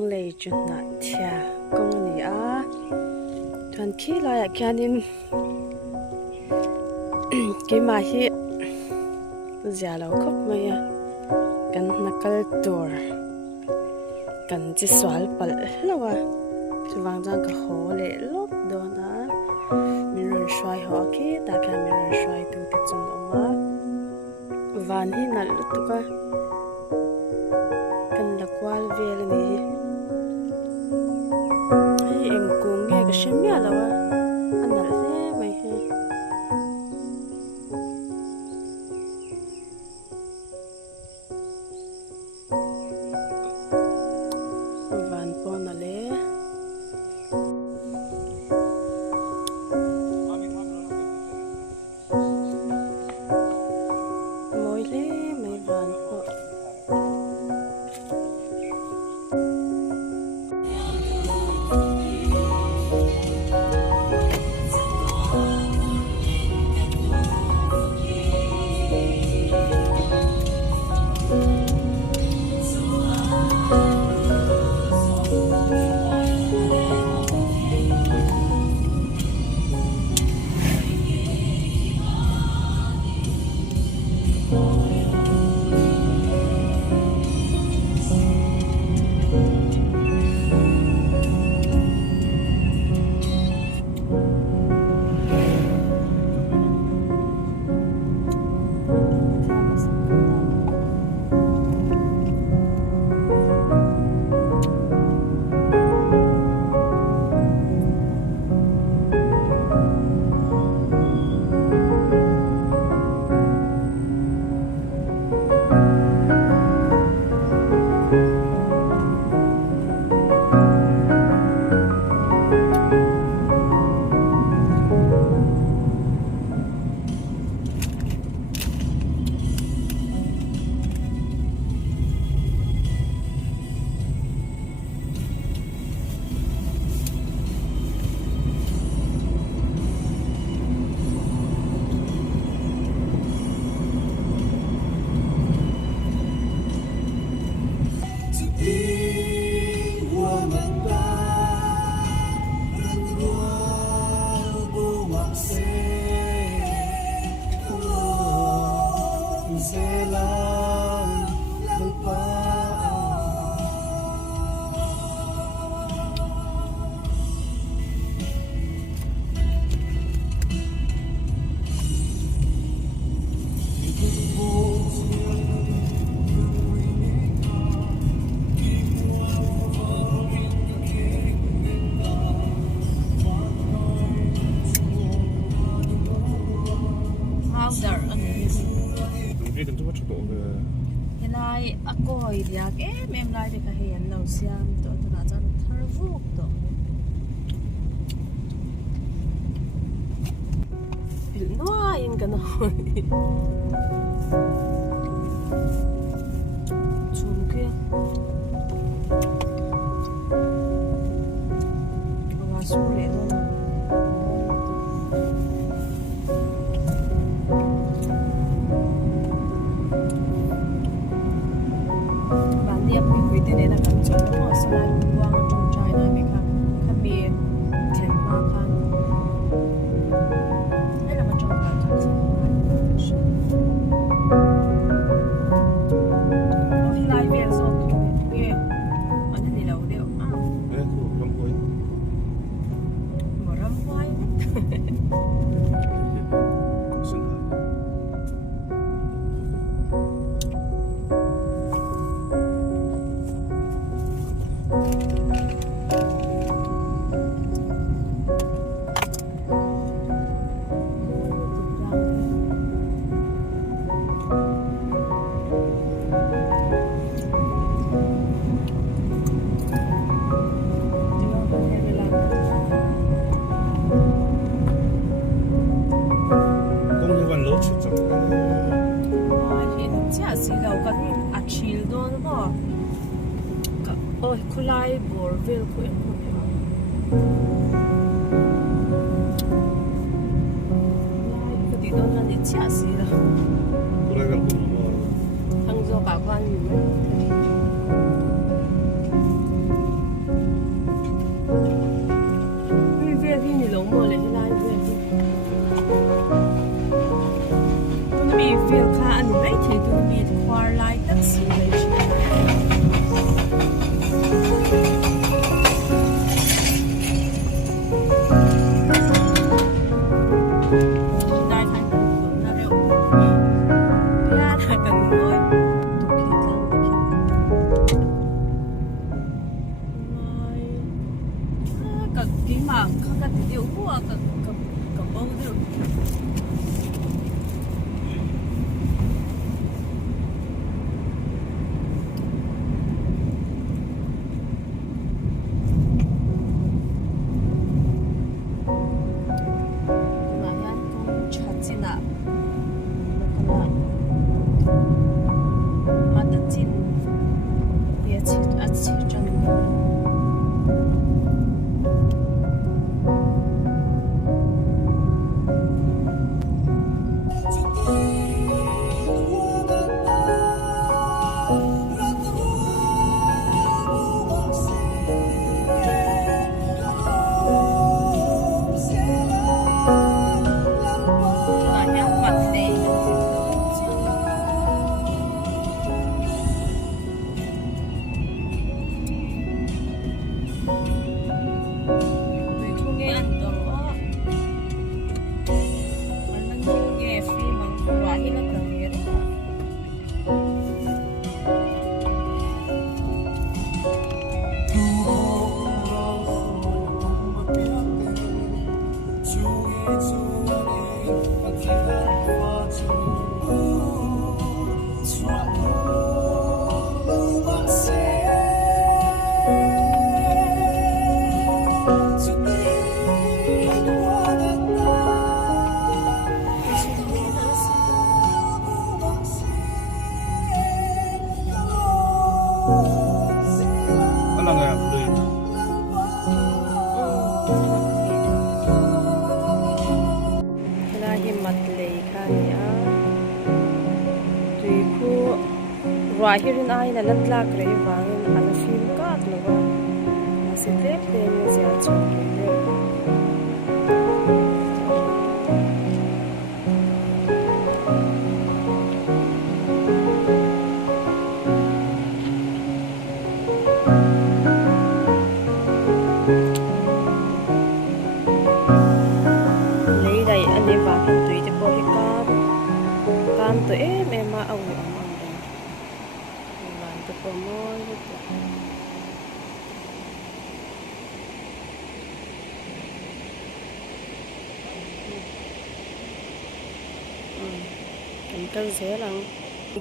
kawng lei chu na thia kawng ni a thuan khi lai khianin ke ma hi zia lo khop mai a kan nakal tur kan chi swal pal lawa chuwang jang ka ho le lok do na min ron shwai ho ki ta kha min ron shwai tu te chun oma van hi nal tuka kan lakwal vel ni hi em kung nge ka shemya lawa anal se mai he van pon ale Lai akoi dia ke mem lai de ka hian lo siam to na chan thar vuk to il no in kan hoi chum ke wa su le do thì nên là cảm xúc của sự lan tỏa trong trái này mình khác biệt thiệt mà khác đây là một trong cảm xúc có khi lại về rồi nghe anh thấy lâu đều đấy cũng không quên một râm quay cũng xinh ôi, cô lại bor vel của em không hiểu. Lại cái gì đó là để chia sẻ đó. Cô lại gặp thằng do bà quan nhiều. Việc khá ăn mấy thì tôi biết khoa lại tất sự lấy chuyện đại thành cần tưởng là rượu ra là cần thôi tôi khi làm cái cần tí mà không cần tí điều của cần bông điều Rồi hirin ai na lan tlak rei wangin ala film kat lova si lep de ni zia chok le lei dai ani wa kan tui te ko hi kam to em ma au có môi cái dễ lắm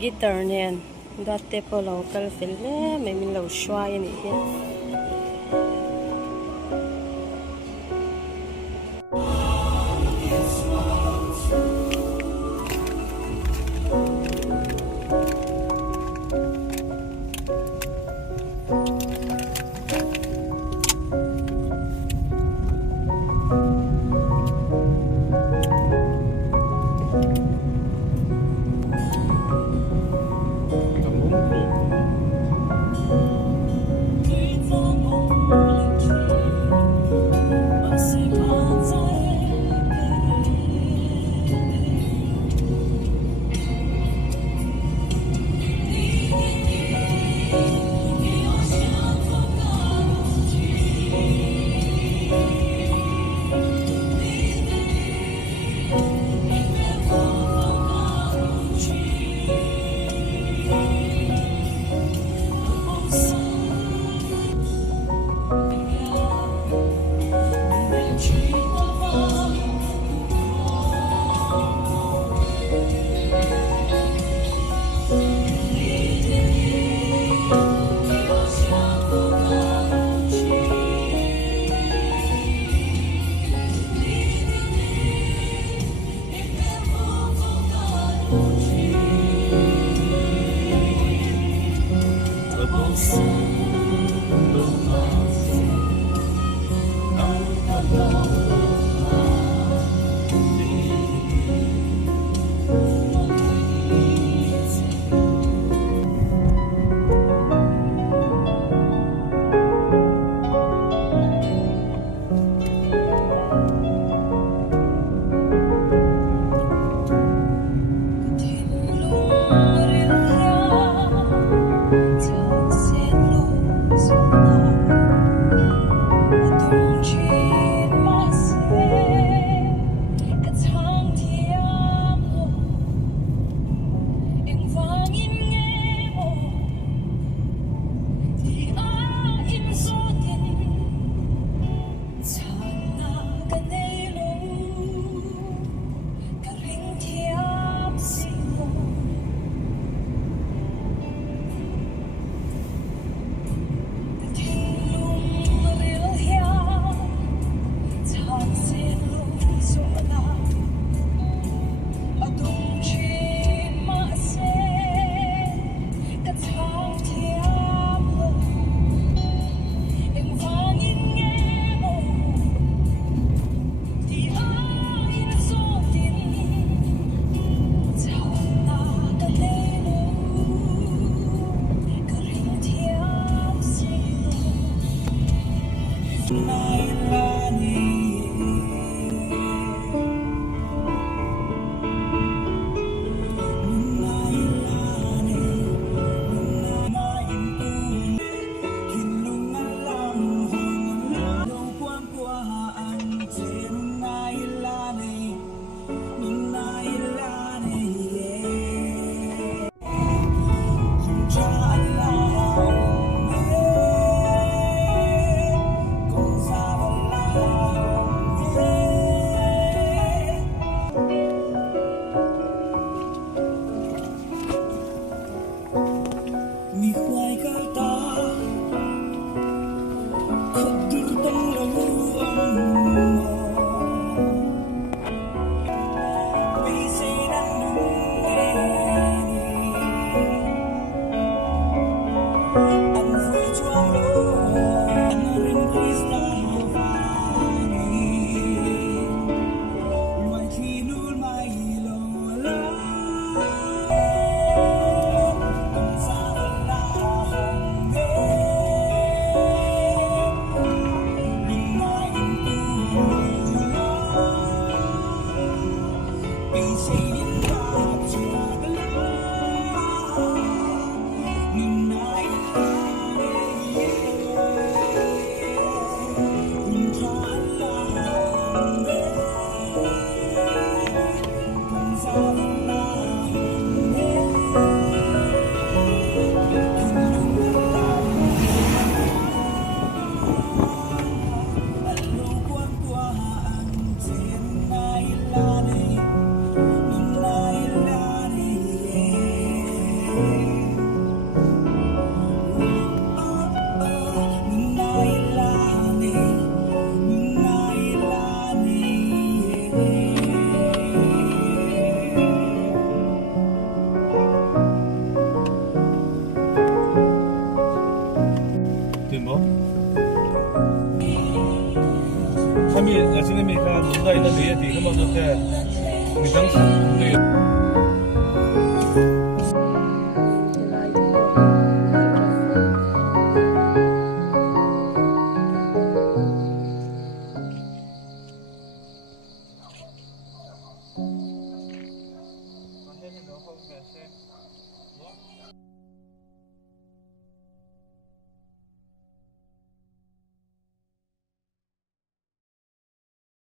guitar nè đặt tép vào local film nè mình lâu xoay này kia 3일 아침에 미가 문가 있는 데에 뒤가 먼저 때 미장 네